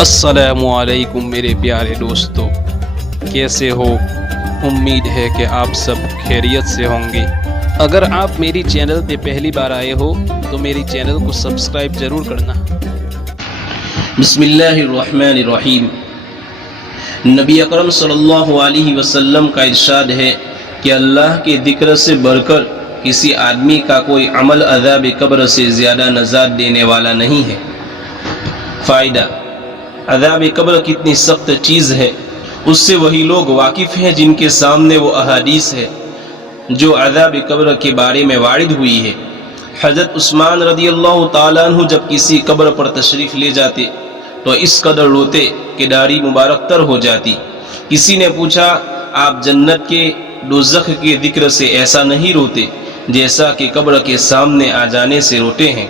السلام علیکم میرے پیارے دوستو، کیسے ہو؟ امید ہے کہ آپ سب خیریت سے ہوں گے۔ اگر آپ میری چینل پہ پہلی بار آئے ہو تو میری چینل کو سبسکرائب ضرور کرنا۔ بسم اللہ الرحمن الرحیم۔ نبی اکرم صلی اللہ علیہ وسلم کا ارشاد ہے کہ اللہ کے ذکر سے بڑھ کر کسی آدمی کا کوئی عمل عذاب قبر سے زیادہ نجات دینے والا نہیں ہے۔ فائدہ: عذاب قبر کتنی سخت چیز ہے، اس سے وہی لوگ واقف ہیں جن کے سامنے وہ احادیث ہے جو عذاب قبر کے بارے میں وارد ہوئی ہے۔ حضرت عثمان رضی اللہ تعالیٰ عنہ جب کسی قبر پر تشریف لے جاتے تو اس قدر روتے کہ داڑھی مبارک تر ہو جاتی۔ کسی نے پوچھا، آپ جنت کے دوزخ کے ذکر سے ایسا نہیں روتے جیسا کہ قبر کے سامنے آ جانے سے روتے ہیں؟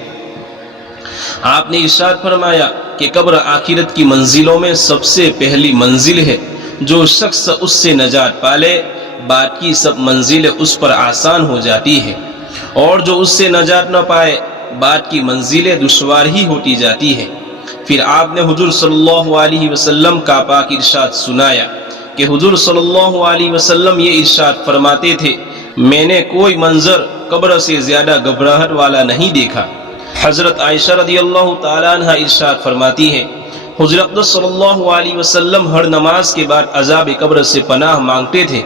آپ نے ارشاد فرمایا کہ قبر آخرت کی منزلوں میں سب سے پہلی منزل ہے۔ جو شخص اس سے نجات پالے، بعد کی سب منزلیں اس پر آسان ہو جاتی ہیں، اور جو اس سے نجات نہ پائے، بعد کی منزلیں دشوار ہی ہوتی جاتی ہیں۔ پھر آپ نے حضور صلی اللہ علیہ وسلم کا پاک ارشاد سنایا کہ حضور صلی اللہ علیہ وسلم یہ ارشاد فرماتے تھے، میں نے کوئی منظر قبر سے زیادہ گھبراہٹ والا نہیں دیکھا۔ حضرت عائشہ رضی اللہ تعالیٰ عنہ ارشاد فرماتی ہیں، حضور اقدس صلی اللہ علیہ وسلم ہر نماز کے بعد عذاب قبر سے پناہ مانگتے تھے۔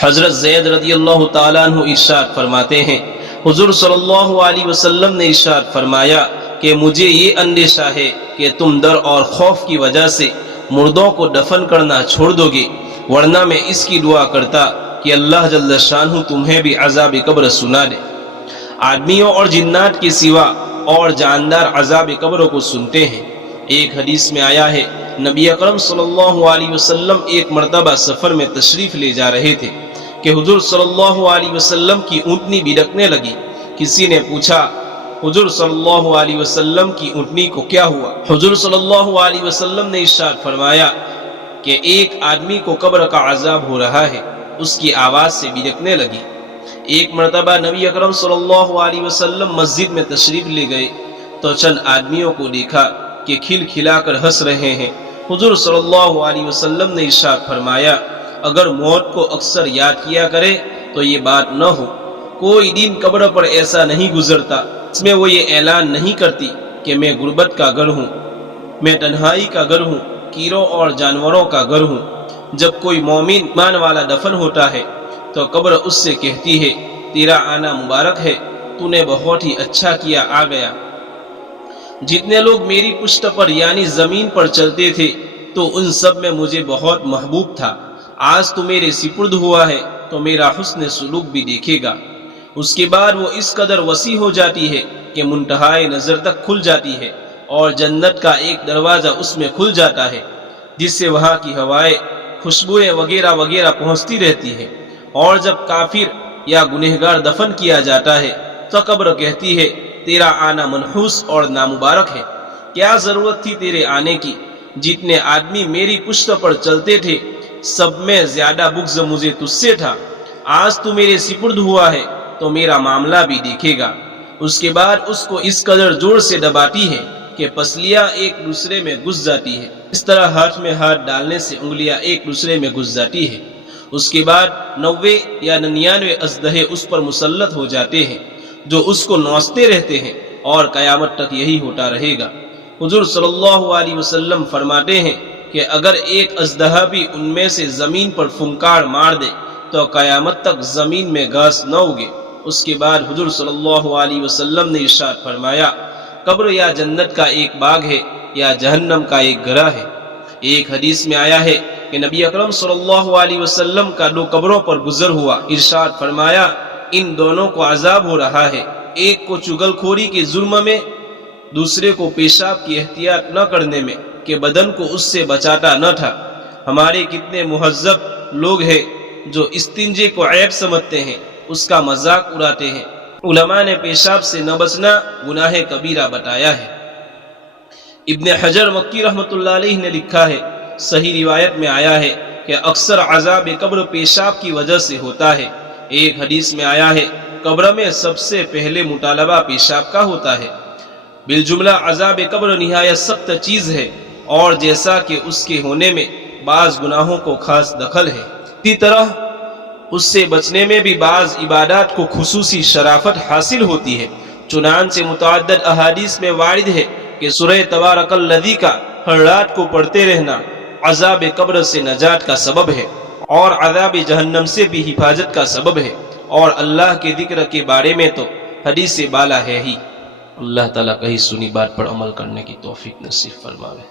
حضرت زید رضی اللہ تعالیٰ عنہ ارشاد فرماتے ہیں، حضور صلی اللہ علیہ وسلم نے ارشاد فرمایا کہ مجھے یہ اندیشہ ہے کہ تم ڈر اور خوف کی وجہ سے مردوں کو دفن کرنا چھوڑ دو گے، ورنہ میں اس کی دعا کرتا کہ اللہ جل شانہ تمہیں بھی عذاب قبر سنا دے۔ آدمیوں اور جنات کے سوا اور جاندار عذاب قبر کو سنتے ہیں۔ ایک حدیث میں آیا ہے، نبی اکرم صلی اللہ علیہ وسلم ایک مرتبہ سفر میں تشریف لے جا رہے تھے کہ حضور صلی اللہ علیہ وسلم کی اونٹنی بھڑکنے لگی۔ کسی نے پوچھا، حضور صلی اللہ علیہ وسلم کی اونٹنی کو کیا ہوا؟ حضور صلی اللہ علیہ وسلم نے ارشاد فرمایا کہ ایک آدمی کو قبر کا عذاب ہو رہا ہے، اس کی آواز سے بھڑکنے لگی۔ ایک مرتبہ نبی اکرم صلی اللہ علیہ وسلم مسجد میں تشریف لے گئے تو چند آدمیوں کو دیکھا کہ کھل کھلا کر ہنس رہے ہیں۔ حضور صلی اللہ علیہ وسلم نے ارشاد فرمایا، اگر موت کو اکثر یاد کیا کرے تو یہ بات نہ ہو۔ کوئی دن قبر پر ایسا نہیں گزرتا اس میں وہ یہ اعلان نہیں کرتی کہ میں غربت کا گھر ہوں، میں تنہائی کا گھر ہوں، کیڑوں اور جانوروں کا گھر ہوں۔ جب کوئی مومن ایمان والا دفن ہوتا ہے تو قبر اس سے کہتی ہے، تیرا آنا مبارک ہے، تو نے بہت ہی اچھا کیا آ گیا۔ جتنے لوگ میری پشت پر یعنی زمین پر چلتے تھے تو ان سب میں مجھے بہت محبوب تھا، آج تو میرے سپرد ہوا ہے تو میرا حسن سلوک بھی دیکھے گا۔ اس کے بعد وہ اس قدر وسیع ہو جاتی ہے کہ منتہائے نظر تک کھل جاتی ہے، اور جنت کا ایک دروازہ اس میں کھل جاتا ہے جس سے وہاں کی ہوائیں، خوشبوئیں وغیرہ وغیرہ پہنچتی رہتی ہیں۔ اور جب کافر یا گنہگار دفن کیا جاتا ہے تو قبر کہتی ہے، تیرا آنا منحوس اور نامبارک ہے، کیا ضرورت تھی تیرے آنے کی؟ جتنے آدمی میری پشت پر چلتے تھے سب میں زیادہ بغض مجھے تجھ سے تھا، آج تو میرے سپرد ہوا ہے تو میرا معاملہ بھی دیکھے گا۔ اس کے بعد اس کو اس قدر زور سے دباتی ہے کہ پسلیاں ایک دوسرے میں گھس جاتی ہے، اس طرح ہاتھ میں ہاتھ ڈالنے سے انگلیاں ایک دوسرے میں گھس جاتی ہے۔ اس کے بعد 90 یا 99 اژدہے اس پر مسلط ہو جاتے ہیں جو اس کو نوچتے رہتے ہیں، اور قیامت تک یہی ہوتا رہے گا۔ حضور صلی اللہ علیہ وسلم فرماتے ہیں کہ اگر ایک اژدہا بھی ان میں سے زمین پر پھنکار مار دے تو قیامت تک زمین میں گھاس نہ اگے۔ اس کے بعد حضور صلی اللہ علیہ وسلم نے ارشاد فرمایا، قبر یا جنت کا ایک باغ ہے یا جہنم کا ایک گڑھا ہے۔ ایک حدیث میں آیا ہے کہ نبی اکرم صلی اللہ علیہ وسلم کا دو قبروں پر گزر ہوا، ارشاد فرمایا، ان دونوں کو عذاب ہو رہا ہے، ایک کو چغل خوری کے جرم میں، دوسرے کو پیشاب کی احتیاط نہ کرنے میں کہ بدن کو اس سے بچاتا نہ تھا۔ ہمارے کتنے مہذب لوگ ہیں جو استنجے کو عیب سمجھتے ہیں، اس کا مذاق اڑاتے ہیں۔ علماء نے پیشاب سے نہ بچنا گناہ کبیرہ بتایا ہے۔ ابن حجر مکی رحمۃ اللہ علیہ نے لکھا ہے، صحیح روایت میں آیا ہے کہ اکثر عذاب قبر پیشاب کی وجہ سے ہوتا ہے۔ ایک حدیث میں آیا ہے، قبر میں سب سے پہلے مطالبہ پیشاب کا ہوتا ہے۔ بالجملہ عذاب قبر نہایت سخت چیز ہے، اور جیسا کہ اس کے ہونے میں بعض گناہوں کو خاص دخل ہے، اسی طرح اس سے بچنے میں بھی بعض عبادات کو خصوصی شرافت حاصل ہوتی ہے۔ چنانچہ متعدد احادیث میں وارد ہے کہ سورہ تبارک الذی کا ہر رات کو پڑھتے رہنا عذاب قبر سے نجات کا سبب ہے، اور عذاب جہنم سے بھی حفاظت کا سبب ہے، اور اللہ کے ذکر کے بارے میں تو حدیث بالا ہے ہی۔ اللہ تعالیٰ کہیں سنی بات پر عمل کرنے کی توفیق نصیب فرماوے۔